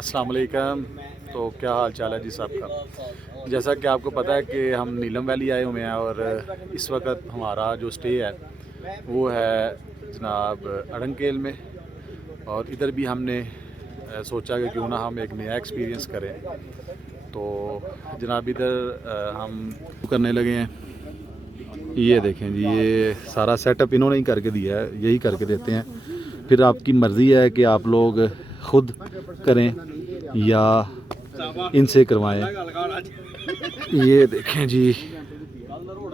अस्सलाम वालेकुम। तो क्या हाल चाल है जी साहब का। जैसा कि आपको पता है कि हम नीलम वैली आए हुए हैं और इस वक्त हमारा जो स्टे है वो है जनाब अड़ंग केल में। और इधर भी हमने सोचा कि क्यों ना हम एक नया एक्सपीरियंस करें। तो जनाब इधर हम करने लगे हैं। ये देखें जी, ये सारा सेटअप इन्होंने ही करके दिया है, यही करके देते हैं। फिर आपकी मर्ज़ी है कि आप लोग ख़ुद करें या इनसे करवाएं। ये देखें जी,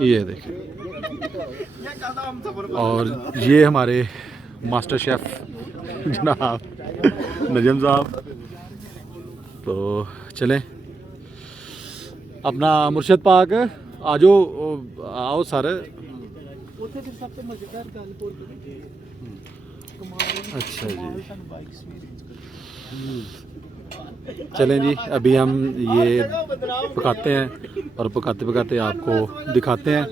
ये देखें। और ये हमारे मास्टर शेफ़ जनाब नजम साहब। तो चलें अपना मुर्शद पाक आजो आओ सर। अच्छा जी, चलें जी, अभी हम ये पकाते हैं और पकाते पकाते आपको दिखाते हैं।